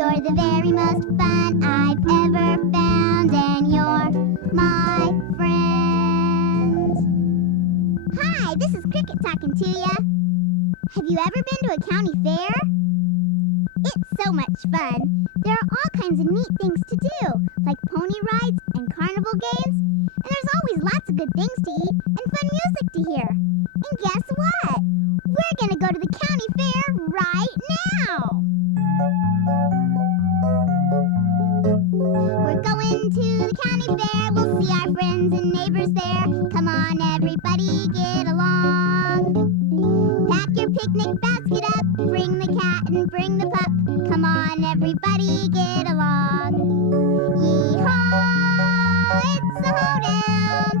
You're the very most fun I've ever found, and you're my friend. Hi, this is Cricket talking to ya. Have you ever been to a county fair? It's so much fun. There are all kinds of neat things to do, like pony rides and carnival games, and there's always lots of good things to eat and fun music to hear. And guess what? We're gonna go to the county fair right now! We're going to the county fair, we'll see our friends and neighbors there. Come on everybody, get along. Pack your picnic basket up, bring the cat and bring the pup. Come on everybody, get along. Yee-haw, it's a hoedown,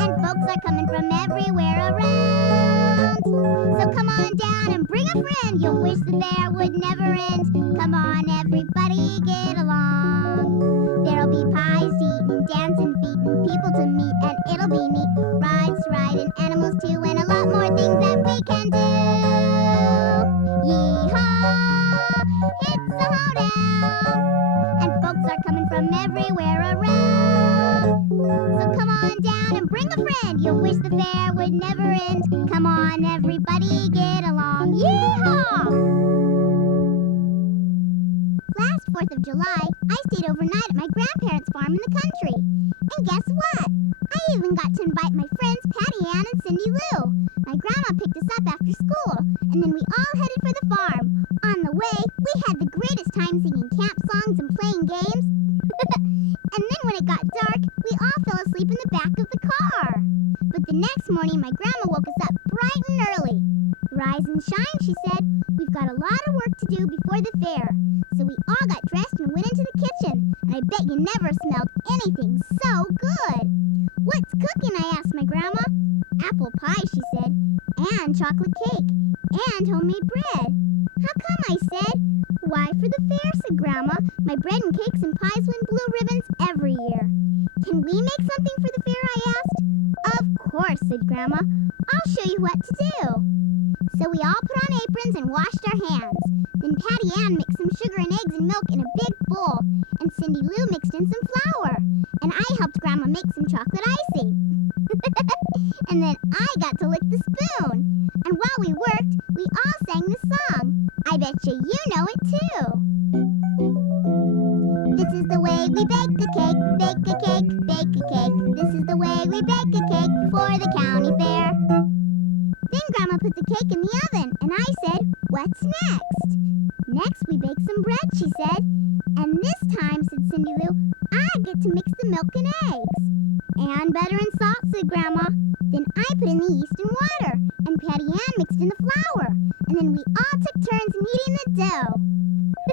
and folks are coming from everywhere around. So come on down and bring a friend, you'll wish the fair would never end. Come on everybody, get along. There'll be pies to eat and dancing feet and people to meet, and it'll be neat. Rides to ride and animals too, and a lot more things that we can do. Yee-haw, it's a hoedown, and folks are coming from everywhere around. So come on down and bring a friend, you'll wish the fair would never end. Come on everybody, get along. Yee-haw! Last 4th of July, I stayed overnight at my grandparents' farm in the country. And guess what? I even got to invite my friends Patty Ann and Cindy Lou. My grandma picked us up after school, and then we all headed for the farm. On the way, we had the greatest time singing camp songs and playing games. And then when it got dark, we all fell asleep in the back of the car. But the next morning, my grandma woke us up bright and early. Rise and shine, she said. We've got a lot of work to do before the fair. So we all got dressed and went into the kitchen, and I bet you never smelled anything so good. What's cooking? I asked my grandma. Apple pie, she said, and chocolate cake, and homemade bread. How come? I said. Why, for the fair, said Grandma. My bread and cakes and pies win blue ribbons every year. Can we make something for the fair? I asked. Of course, said Grandma. I'll show you what to do. So we all put on aprons and washed our hands. Then Patty Ann mixed some sugar and eggs and milk in a big bowl, and Cindy Lou mixed in some flour. And I helped Grandma make some chocolate icing. And then I got to lick the spoon. And while we worked, we all sang the song. I bet you know it too. This is the way we bake a cake, bake a cake, bake a cake. This is the way we bake a cake for the county fair. Then Grandma put the cake in the oven, and I said, what's next? Next we bake some bread, she said. And this time, said Cindy Lou, I get to mix the milk and eggs. And butter and salt, said Grandma. Then I put in the yeast and water, and Patty Ann mixed in the flour. And then we all took turns kneading the dough.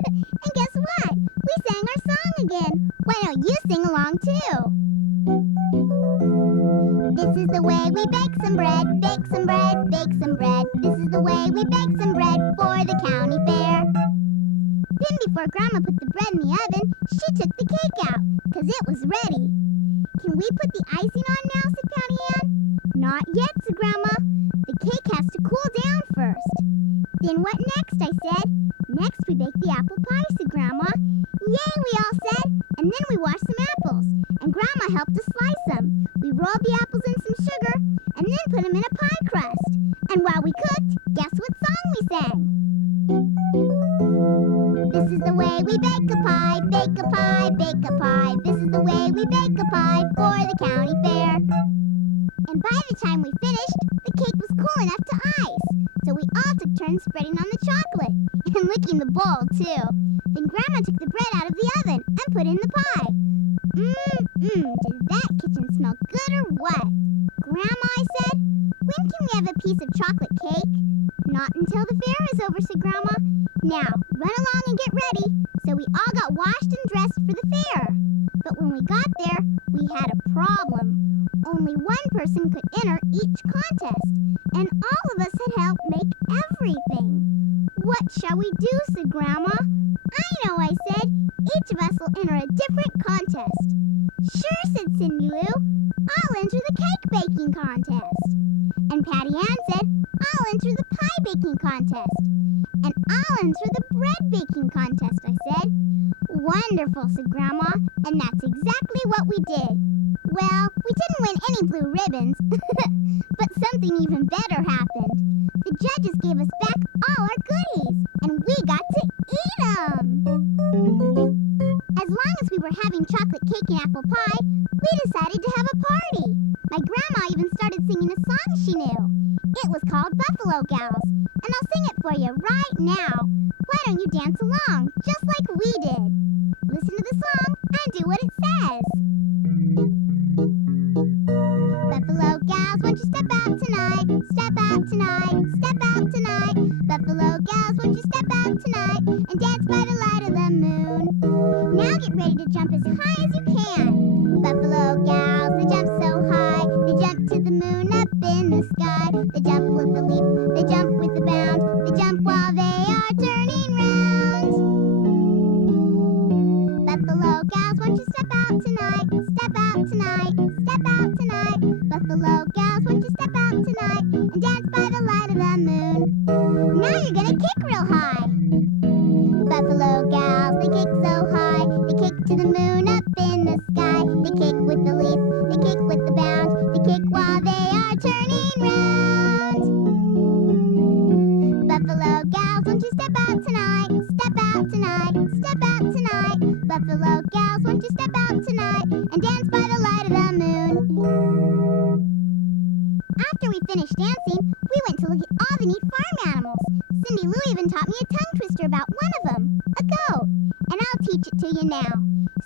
And guess what? We sang our song again. Why don't you sing along too? This is the way we bake some bread, bake some bread, bake some bread. This is the way we bake some bread for the county fair. Then before Grandma put the bread in the oven, she took the cake out, 'cause it was ready. Can we put the icing on now, said Patty Ann. Not yet, said Grandma. The cake has to cool down first. Then what next, I said. Next we bake the apple pie, said Grandma. Yay, we all said. And then we washed some apples, and Grandma helped us slice them. We rolled the apples in some sugar, and then put them in a pie crust. And while we cooked, guess what song we sang? This is the way we bake a pie, bake a pie, bake a pie. This is the way we bake a pie for the county fair. And by the time we finished, the cake was cool enough to ice. So we all took turns spreading on the chocolate, and licking the bowl, too. Then Grandma took the bread out of the oven and put in the pie. Did that kitchen smell good or what? Grandma, I said, when can we have a piece of chocolate cake? Not until the fair is over, said Grandma. Now, run along and get ready. So we all got washed and dressed for the fair. But when we got there, we had a problem. Only one person could enter each contest, and all of us had helped make everything. What shall we do, said Grandma. I know, I said. Each of us will enter a different contest. Sure, said Cindy Lou. I'll enter the cake baking contest. And Patty Ann said, I'll enter the pie baking contest. And I'll enter the bread baking contest, I said. Wonderful, said Grandma, and that's exactly what we did. Well, we didn't win any blue ribbons, but something even better happened. The judges gave us back all our goodies, and we got to eat them. As long as we were having chocolate cake and apple pie, we decided to have a party. My grandma even started singing a song she knew. It was called Buffalo Gals, and I'll sing it for you right now. Why don't you dance along, just like we did? Listen to the song and do what it says. Buffalo Gals, won't you step out tonight? Step out tonight, step out tonight. Buffalo Gals, won't you step out tonight and dance by the light of the moon? Now get ready to jump as high as you can. Buffalo Gals, they jump so high. They jump to the moon up in the sky. They jump with a leap, they jump with a bound. They jump while they are turning round. Buffalo Gals, won't you step out tonight? Step out tonight, step out tonight. Buffalo Gals, won't you step out tonight and dance by the light of the moon? Now you're gonna kick real high. Buffalo Gals, they kick so high. They kick to the moon up in the sky. They kick with the leap, they kick with the bound. They kick while they are turning round. Buffalo Gals, won't you step out tonight? Step out tonight, step out tonight. Buffalo Gals, won't you step out tonight and dance by the light of the moon? After we finished dancing, we went to look at all the neat farm animals. Cindy Lou even taught me a tongue twister about one of them, a goat. And I'll teach it to you now.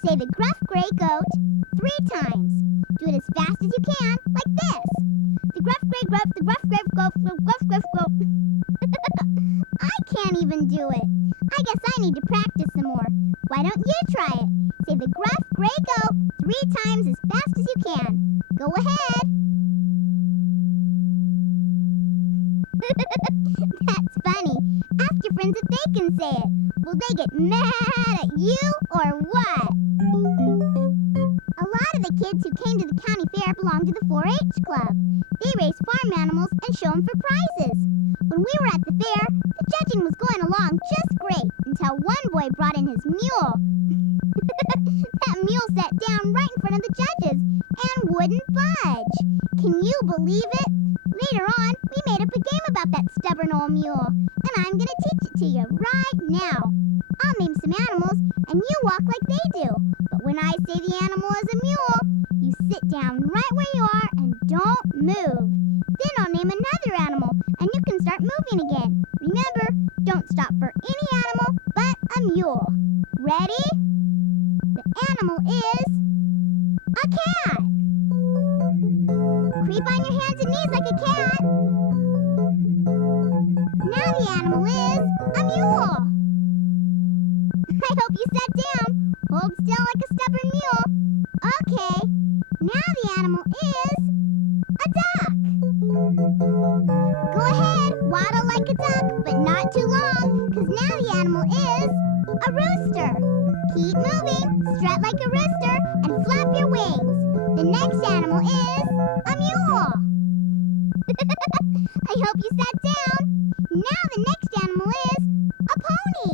Say the gruff gray goat 3 times. Do it as fast as you can, like this. The gruff gray goat, the gruff gray goat, the gruff gruff goat. I can't even do it. I guess I need to practice some more. Why don't you try it? Say the gruff gray goat 3 times as fast as you can. Go ahead. That's funny. Ask your friends if they can say it. Will they get mad at you or what? A lot of the kids who came to the county fair belong to the 4-H club. They race farm animals and show them for prizes. When we were at the fair, the judging was going along just great until one boy brought in his mule. That mule sat down right in front of the judges and wouldn't budge. Can you believe it? Later on, we made up a game about that stubborn old mule, and I'm going to teach it to you right now. I'll name some animals, and you walk like they do. But when I say the animal is a mule, you sit down right where you are and don't move. Then I'll name another animal, and you can start moving again. Remember, don't stop for any animal but a mule. Ready? The animal is a cat. Creep on your hands and knees like a cat. Now the animal is a mule. I hope you sat down. Hold still like a stubborn mule. Okay, now the animal is a duck. Go ahead, waddle like a duck, but not too long, because now the animal is a rooster. Keep moving, strut like a rooster, and flap your wings. The next animal is a mule. I hope you sat down. Now the next animal is a pony.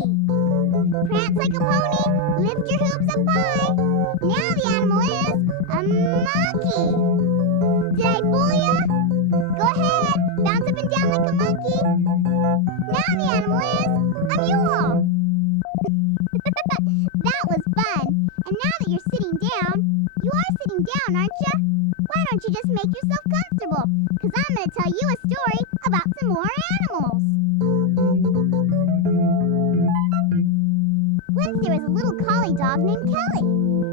Prance like a pony, lift your hooves up high. Now the animal is a monkey. Did I fool ya? Go ahead, bounce up and down like a monkey. Now the animal is a mule. That was fun. And now that you're sitting down, you are sitting down, aren't you? Why don't you just make yourself comfortable? Because I'm going to tell you a story about some more animals. Once there was a little collie dog named Kelly.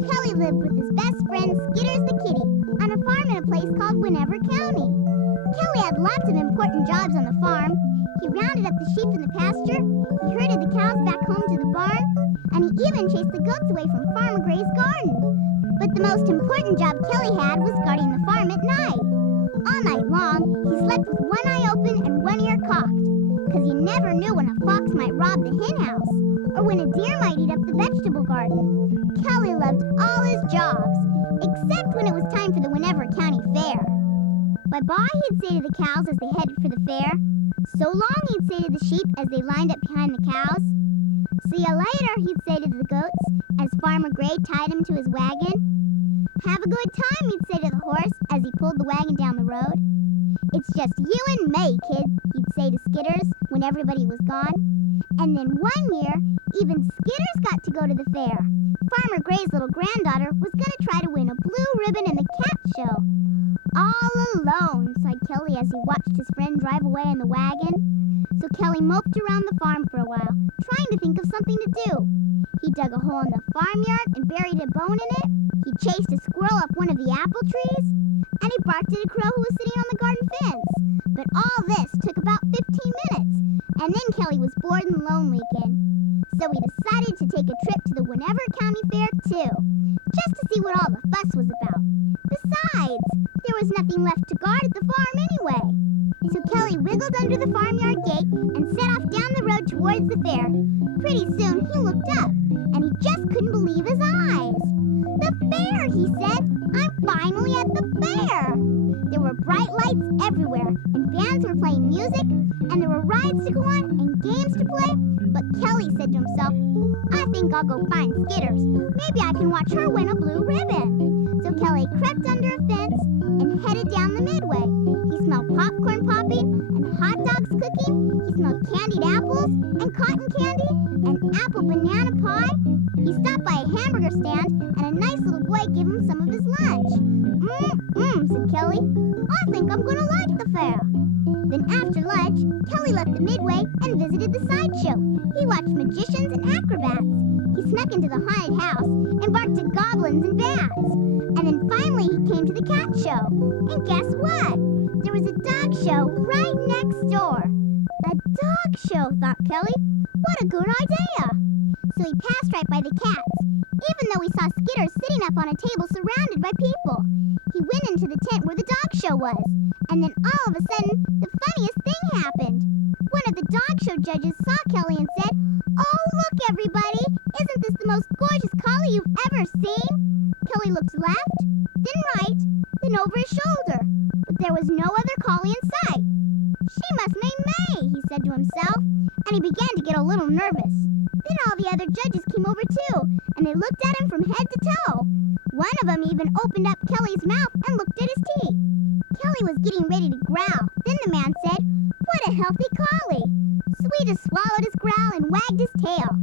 Kelly lived with his best friend Skitters the kitty on a farm in a place called Winnever County. Kelly had lots of important jobs on the farm. He rounded up the sheep in the pasture, he herded the cows back home to the barn, and he even chased the goats away from Farmer Gray's garden. But the most important job Kelly had was guarding the farm at night. All night long, he slept with one eye open and one ear cocked, because you never knew when a fox might rob the hen house, or when a deer might eat up the vegetable garden. Kelly loved all his jobs, except when it was time for the Winnever County Fair. Bye-bye, he'd say to the cows as they headed for the fair. So long, he'd say to the sheep as they lined up behind the cows. See ya later, he'd say to the goats as Farmer Gray tied him to his wagon. Have a good time, he'd say to the horse as he pulled the wagon down the road. It's just you and me, kid, he'd say to Skitters when everybody was gone. And then one year, even Skitters got to go to the fair. Farmer Gray's little granddaughter was going to try to win a blue ribbon in the cat show. All alone, sighed Kelly as he watched his friend drive away in the wagon. So Kelly moped around the farm for a while, trying to think of something to do. He dug a hole in the farmyard and buried a bone in it. He chased a squirrel up one of the apple trees. And he barked at a crow who was sitting on the garden fence. But all this took about 15 minutes. And then Kelly was bored and lonely again. So he decided to take a trip to the Winnever County Fair, too, just to see what all the fuss was about. Besides, there was nothing left to guard at the farm anyway. So Kelly wiggled under the farmyard gate and set off down the road towards the fair. Pretty soon he looked up, and he just couldn't believe his eyes. The fair, he said. I'm finally at the fair. There were bright lights everywhere, and bands were playing music, and there were rides to go on and games to play. But Kelly said to himself, I think I'll go find Skitters. Maybe I can watch her win a blue ribbon. So Kelly crept under a fence and headed down the midway. He smelled popcorn popping and hot dogs cooking. He smelled candied apples and cotton candy and apple banana pie. He stopped by a hamburger stand, and a nice little boy gave him some of his lunch. Said Kelly. I think I'm going to like the fair. Then after lunch, Kelly left the midway and visited the sideshow. He watched magicians and acrobats. He snuck into the haunted house and barked at goblins and bats. And then finally he came to the cat show. And guess what? There was a dog show right next door. A dog show, thought Kelly. What a good idea. So he passed right by the cats, even though he saw Skitters sitting up on a table surrounded by people. He went into the tent where the dog show was, and then all of a sudden, the funniest thing happened. One of the dog show judges saw Kelly and said, Oh, look, everybody! Isn't this the most gorgeous collie you've ever seen? Kelly looked left, then right, then over his shoulder, but there was no other collie in sight. She must mean May, he said to himself, and he began to get a little nervous. Then all the other judges came over too, and they looked at him from head to toe. One of them even opened up Kelly's mouth and looked at his teeth. Kelly was getting ready to growl. Then the man said, What a healthy collie. So he just swallowed his growl and wagged his tail.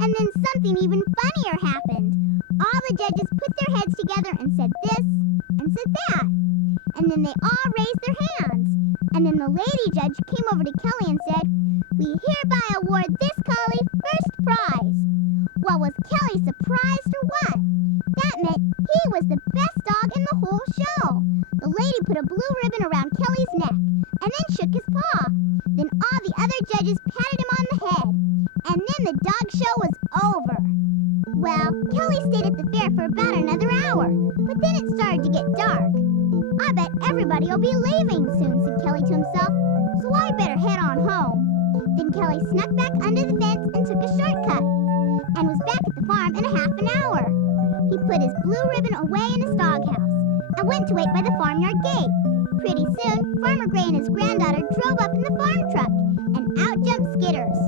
And then something even funnier happened. All the judges put their heads together and said this and said that. And then they all raised their hands. And then the lady judge came over to Kelly and said, We hereby award this collie first prize. Well, was Kelly surprised or what? That meant he was the best dog in the whole show. The lady put a blue ribbon around Kelly's neck and then shook his paw. Then all the other judges patted him on the head. And then the dog show was over. Well, Kelly stayed at the fair for about another hour, but then it started to get dark. I bet everybody will be leaving soon, said Kelly to himself, so I better head on home. Then Kelly snuck back under the fence and took a shortcut, and was back at the farm in a half an hour. He put his blue ribbon away in his doghouse, and went to wait by the farmyard gate. Pretty soon, Farmer Gray and his granddaughter drove up in the farm truck, and out jumped Skitters.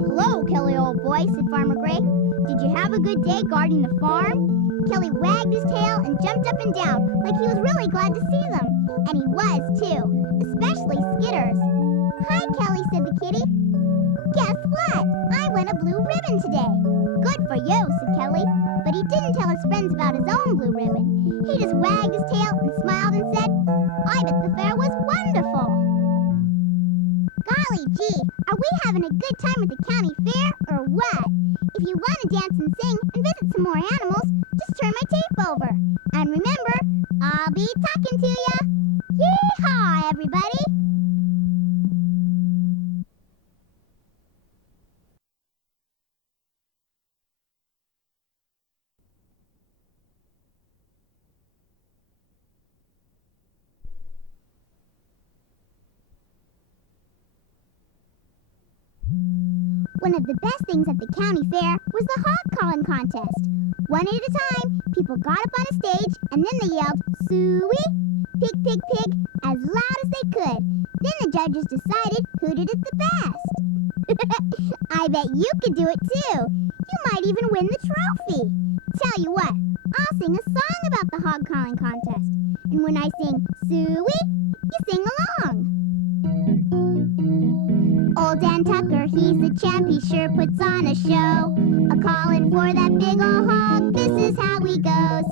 Hello, Kelly, old boy, said Farmer Gray. Did you have a good day guarding the farm? Kelly wagged his tail and jumped up and down like he was really glad to see them. And he was, too, especially Skitters. Hi, Kelly, said the kitty. Guess what? I won a blue ribbon today. Good for you, said Kelly. But he didn't tell his friends about his own blue ribbon. He just wagged his tail and smiled and said, I bet the fair was wonderful. Golly gee, are we having a good time at the county fair or what? If you want to dance and sing and visit some more animals, just turn my tape over. And remember, I'll be talking to ya. Yee-haw, everybody! One of the best things at the county fair was the hog calling contest. One at a time, people got up on a stage and then they yelled, Suey! pig, pig, pig, as loud as they could. Then the judges decided who did it the best. I bet you could do it too. You might even win the trophy. Tell you what, I'll sing a song about the hog calling contest. And when I sing Suey, you sing along. Old Dan Tucker, he's the champ, he sure puts on a show. A-callin' for that big ol' hog, this is how he goes.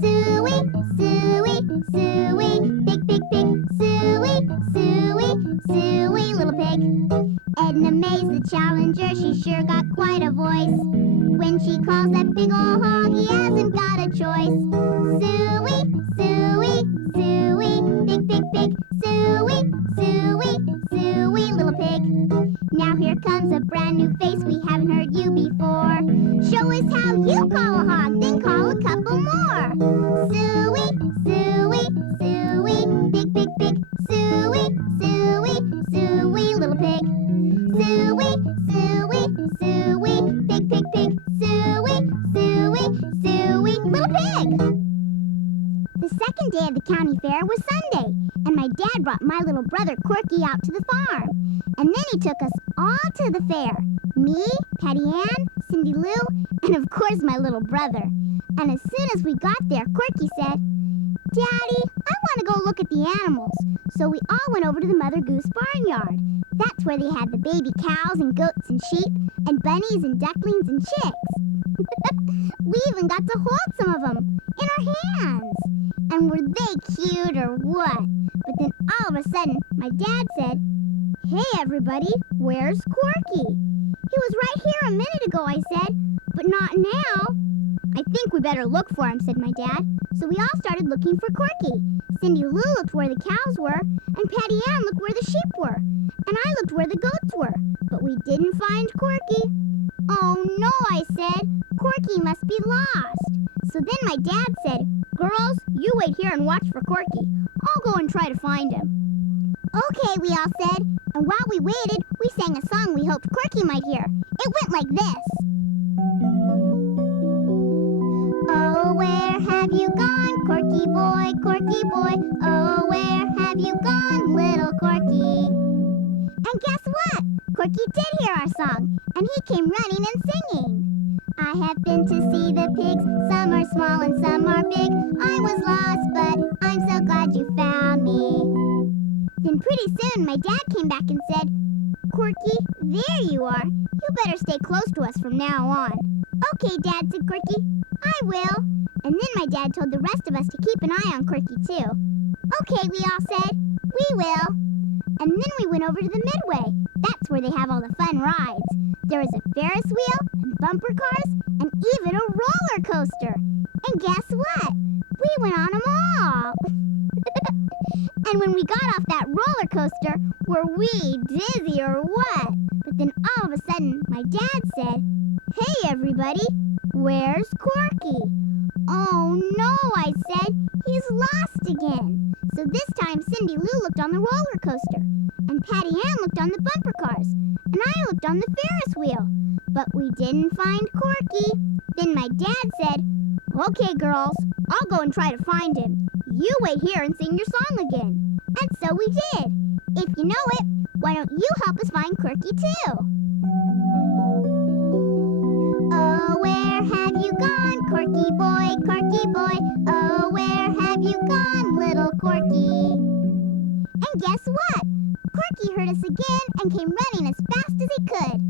Suey, Suey, Suey, pig, pig, pig, Suey, Suey, Suey, little pig. Edna May's the challenger, she sure got quite a voice. When she calls that big ol' hog, he hasn't got a choice. Suey, Suey, Suey, pig, pig, pig, Suey, Suey, Suey, little pig. Now here comes a brand new face, we haven't heard you before. Show us how you call a hog, then call a couple more. Suey, Suey, Suey, pig, pig, pig, Suey, Suey, Suey, little pig. Suey, Suey, Suey, pig, pig, pig, Suey, Suey, Suey, little pig. The second day of the county fair was Sunday, and my dad brought my little brother Corky out to the farm. And then he took us all to the fair. Me, Patty Ann, Cindy Lou, and of course my little brother. And as soon as we got there, Corky said, "Daddy, I want to go look at the animals." So we all went over to the Mother Goose barnyard. That's where they had the baby cows and goats and sheep and bunnies and ducklings and chicks. We even got to hold some of them in our hands. And were they cute or what? But then all of a sudden, my dad said, "Hey everybody, where's Corky?" "He was right here a minute ago," I said, "but not now." "I think we better look for him," said my dad. So we all started looking for Corky. Cindy Lou looked where the cows were, and Patty Ann looked where the sheep were, and I looked where the goats were, but we didn't find Corky. "Oh no," I said, "Corky must be lost." So then my dad said, "Girls, you wait here and watch for Corky. I'll go and try to find him." "Okay," we all said, and while we waited, we sang a song we hoped Corky might hear. It went like this. "Oh, where have you gone, Corky boy, Corky boy? Oh, where have you gone, little Corky?" And guess what? Corky did hear our song, and he came running and singing. "I have been to see the pigs, some are small and some are big. I was lost, but I'm so glad you found me." Then pretty soon my dad came back and said, "Corky, there you are. You better stay close to us from now on." "Okay, Dad," said Corky, "I will." And then my dad told the rest of us to keep an eye on Corky too. "Okay," we all said, "we will." And then we went over to the Midway. That's where they have all the fun rides. There was a Ferris wheel and bumper cars and even a roller coaster. And guess what? We went on them all. And when we got off that roller coaster, were we dizzy or what? But then all of a sudden, my dad said, "Hey everybody, where's Corky?" "Oh no," I said, "he's lost again." So this time Cindy Lou looked on the roller coaster, and Patty Ann looked on the bumper cars, and I looked on the Ferris wheel. But we didn't find Corky. Then my dad said, "Okay girls, I'll go and try to find him. You wait here and sing your song again." And so we did. If you know it, why don't you help us find Corky too? "Oh, where have you gone, Corky boy, Corky boy? Oh, where have you gone, little Corky?" And guess what? Corky heard us again and came running as fast as he could.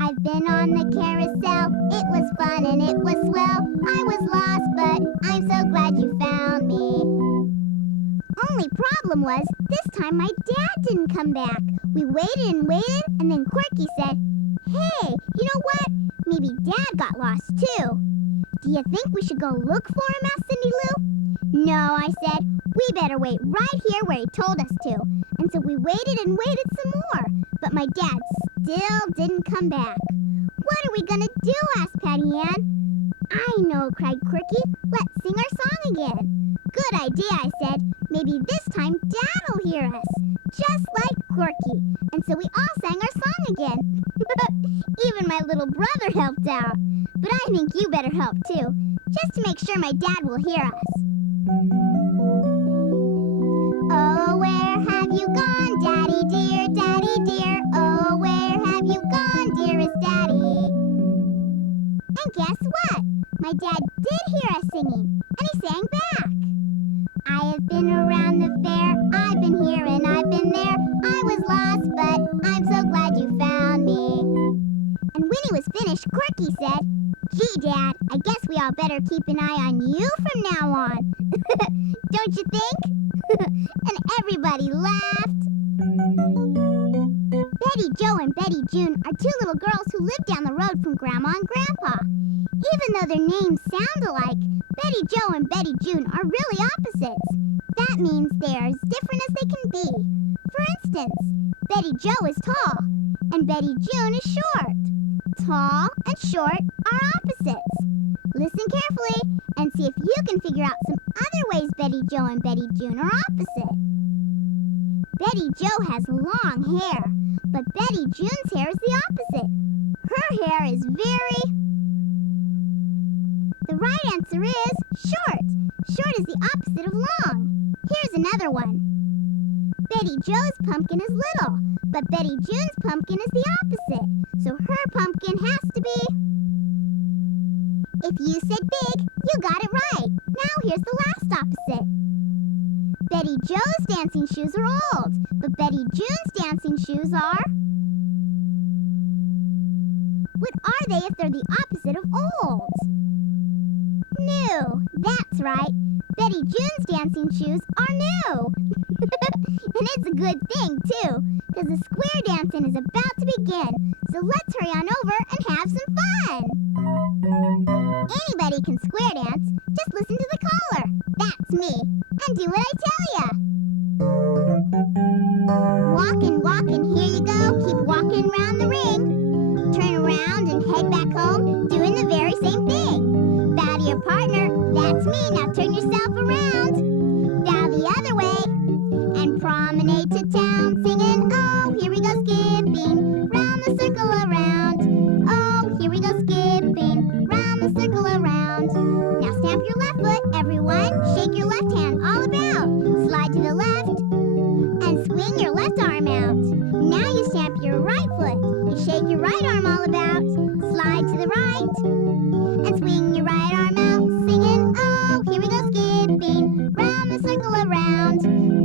"I've been on the carousel, it was fun and it was swell. I was lost, but I'm so glad you found me." Only problem was, this time my dad didn't come back. We waited and waited, and then Corky said, "Hey, you know what? Maybe Dad got lost too." "Do you think we should go look for him?" asked Cindy Lou. "No," I said, "we better wait right here where he told us to." And so we waited and waited some more, but my dad still didn't come back. "What are we gonna do?" asked Patty Ann. "I know," cried Corky. "Let's sing our song again." "Good idea," I said. "Maybe this time Dad'll hear us, just like Corky." And so we all sang our song again. Even my little brother helped out. But I think you better help too, just to make sure my dad will hear us. Oh, where have you gone, Daddy dear, Daddy dear? Oh, where have you gone, dearest Daddy? And guess what? My dad did hear us singing, and he sang back. I have been around the fair, I've been here and I've been there. I was lost, but I'm so glad you found me. And when he was finished, Corky said, Gee, Dad, I guess we all better keep an eye on you from now on. Don't you think? And everybody laughed. Betty Jo and Betty June are two little girls who live down the road from Grandma and Grandpa. Even though their names sound alike, Betty Jo and Betty June are really opposites. That means they're as different as they can be. For instance, Betty Jo is tall, and Betty June is short. Tall and short are opposites. Listen carefully and see if you can figure out some other ways Betty Jo and Betty June are opposite. Betty Jo has long hair, but Betty June's hair is the opposite. Her hair is very... The right answer is short. Short is the opposite of long. Here's another one. Betty Jo's pumpkin is little, but Betty June's pumpkin is the opposite. So her pumpkin has to be... If you said big, you got it right. Now here's the last opposite. Betty Jo's dancing shoes are old, but Betty June's dancing shoes are... What are they if they're the opposite of old? New. That's right. Betty June's dancing shoes are new. And it's a good thing, too, because the square dancing is about to begin. So let's hurry on over and have some fun. Anybody can square dance. Just listen to the caller. That's me. And do what I tell ya. Walkin', walkin', here you go. Keep walking round the ring. Turn around and head back home, doing the very same thing. Bow to your partner. That's me. Now turn yourself around. Bow the other way. And promenade to town, singing, oh, here we go skipping, round the circle around. Oh, here we go skipping, round the circle around. Now stamp your left foot, everyone. Shake your left hand all about. Slide to the left and swing your left arm out. Now you stamp your right foot. You shake your right arm all about. Slide to the right and swing your right arm out, singing, oh, here we go skipping, round the circle around.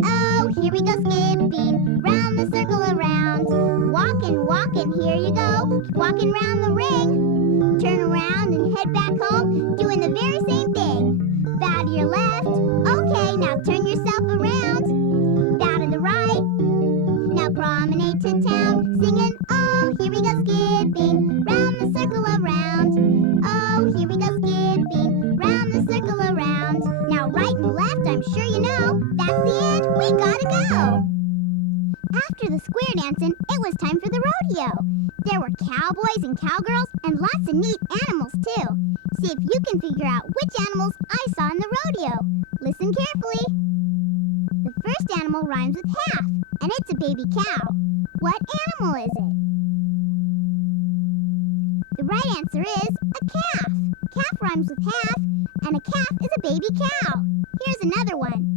Oh, here we go skipping, round the circle around. Walkin', walkin', here you go. Keep walking round the ring. Turn around and head back home, doing the very same thing. Bow to your left. Okay, now turn yourself around. Bow to the right. Now promenade to town, singing, oh, here we go skipping, round the circle around. Oh, here we go skipping, round the circle around. Now right and left, I'm sure you know. That's the end. We gotta go. After the square dancing, it was time for the rodeo. There were cowboys and cowgirls and lots of neat animals, too. See if you can figure out which animals I saw in the rodeo. Listen carefully. The first animal rhymes with half, and it's a baby cow. What animal is it? The right answer is a calf. Calf rhymes with half, and a calf is a baby cow. Here's another one.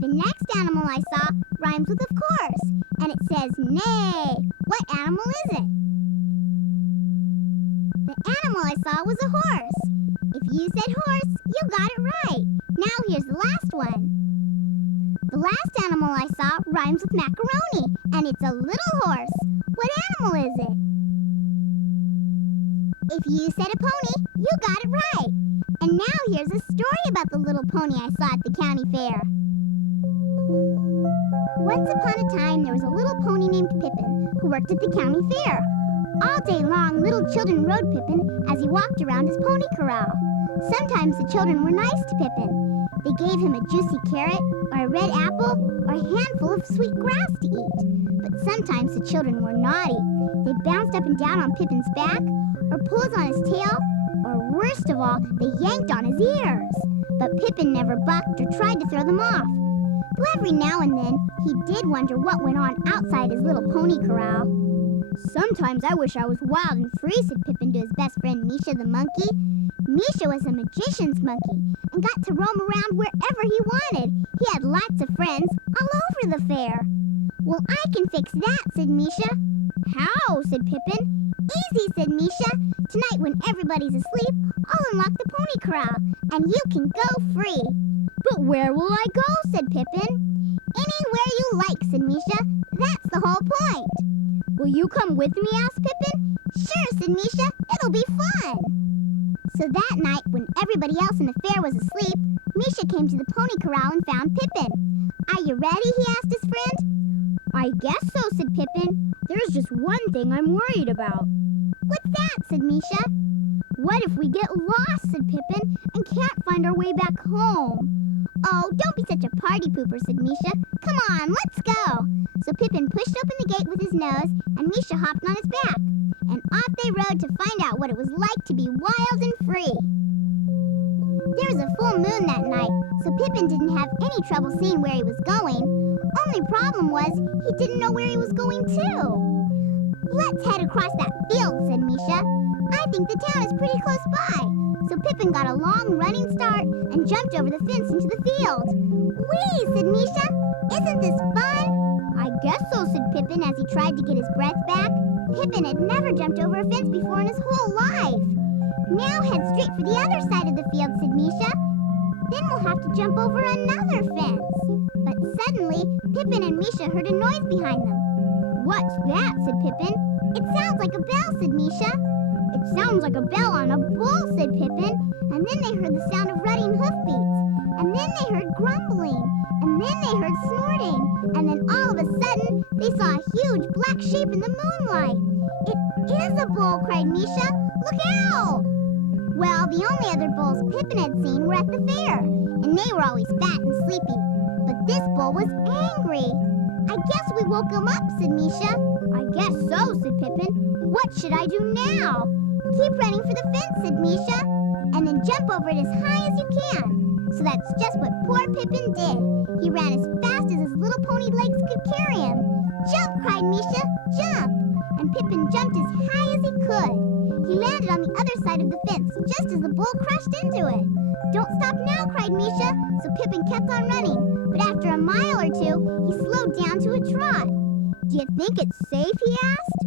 The next animal I saw rhymes with of course, and it says neigh. What animal is it? The animal I saw was a horse. If you said horse, you got it right. Now here's the last one. The last animal I saw rhymes with macaroni, and it's a little horse. What animal is it? If you said a pony, you got it right. And now here's a story about the little pony I saw at the county fair. Once upon a time, there was a little pony named Pippen who worked at the county fair. All day long, little children rode Pippen as he walked around his pony corral. Sometimes the children were nice to Pippen. They gave him a juicy carrot, or a red apple, or a handful of sweet grass to eat. But sometimes the children were naughty. They bounced up and down on Pippen's back, or pulled on his tail, or worst of all, they yanked on his ears. But Pippen never bucked or tried to throw them off. Though every now and then, he did wonder what went on outside his little pony corral. Sometimes I wish I was wild and free, said Pippen to his best friend Misha the monkey. Misha was a magician's monkey and got to roam around wherever he wanted. He had lots of friends all over the fair. Well, I can fix that, said Misha. How? Said Pippen. Easy, said Misha. Tonight when everybody's asleep, I'll unlock the pony corral, and you can go free. But where will I go? Said Pippen. Anywhere you like, said Misha. That's the whole point. Will you come with me? Asked Pippen. Sure, said Misha. It'll be fun. So that night, when everybody else in the fair was asleep, Misha came to the pony corral and found Pippen. Are you ready? He asked his friend. I guess so, said Pippen. There's just one thing I'm worried about. What's that? Said Misha. What if we get lost, said Pippen, and can't find our way back home? Oh, don't be such a party pooper, said Misha. Come on, let's go. So Pippen pushed open the gate with his nose, and Misha hopped on his back. And off they rode to find out what it was like to be wild and free. There was a full moon that night, so Pippen didn't have any trouble seeing where he was going. Only problem was he didn't know where he was going to. Let's head across that field, said Misha. I think the town is pretty close by. So Pippen got a long running start and jumped over the fence into the field. Whee, said Misha. Isn't this fun? I guess so, said Pippen as he tried to get his breath back. Pippen had never jumped over a fence before in his whole life. Now head straight for the other side of the field, said Misha. Then we'll have to jump over another fence. But suddenly, Pippen and Misha heard a noise behind them. What's that? Said Pippen. It sounds like a bell, said Misha. It sounds like a bell on a bull, said Pippen. And then they heard the sound of running hoofbeats. And then they heard grumbling. And then they heard snorting. And then all of a sudden, they saw a huge black shape in the moonlight. It is a bull, cried Misha. Look out! Well, the only other bulls Pippen had seen were at the fair, and they were always fat and sleepy. But this bull was angry. I guess we woke him up, said Misha. I guess so, said Pippen. What should I do now? Keep running for the fence, said Misha, and then jump over it as high as you can. So that's just what poor Pippen did. He ran as fast as his little pony legs could carry him. Jump, cried Misha, jump! And Pippen jumped as high as he could. He landed on the other side of the fence just as the bull crashed into it. Don't stop now, cried Misha, so Pippen kept on running. But after a mile or two, he slowed down to a trot. Do you think it's safe, he asked.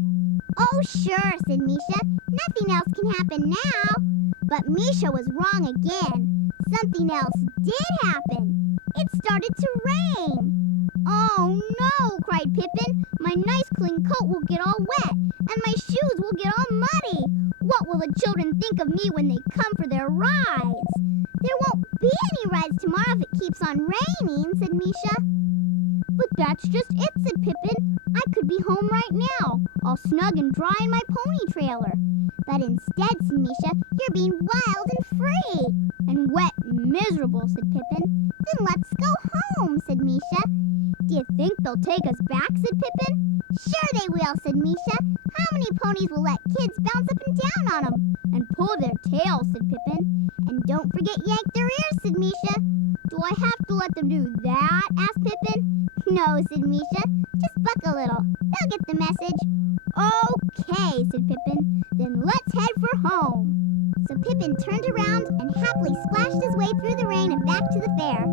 Oh, sure, said Misha. Nothing else can happen now. But Misha was wrong again. Something else did happen. It started to rain. Oh, no, cried Pippen. My nice clean coat will get all wet, and my shoes will get all muddy. What will the children think of me when they come for their rides? There won't be any rides tomorrow if it keeps on raining, said Misha. But that's just it, said Pippen. I could be home right now, all snug and dry in my pony trailer. But instead, said Misha, you're being wild and free. And wet and miserable, said Pippen. Then let's go home, said Misha. Do you think they'll take us back, said Pippen. Sure they will, said Misha. How many ponies will let kids bounce up and down on them? And pull their tails, said Pippen. And don't forget yank their ears, said Misha. Do I have to let them do that? Asked Pippen. No, said Misha. Just buck a little. They'll get the message. Okay, said Pippen. Then let's head for home. So Pippen turned around and happily splashed his way through the rain and back to the fair.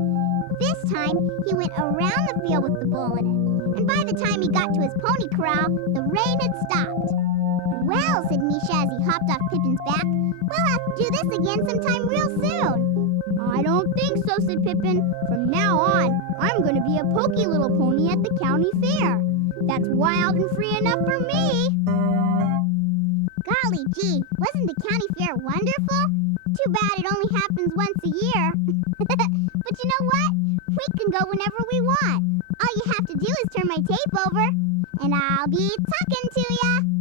This time, he went around the field with the bull in it. And by the time he got to his pony corral, the rain had stopped. Well, said Misha as he hopped off Pippin's back, we'll have to do this again sometime real soon. I don't think so, said Pippen. From now on, I'm going to be a pokey little pony at the county fair. That's wild and free enough for me. Golly gee, wasn't the county fair wonderful? Too bad it only happens once a year. But you know what? We can go whenever we want. All you have to do is turn my tape over, and I'll be talking to ya.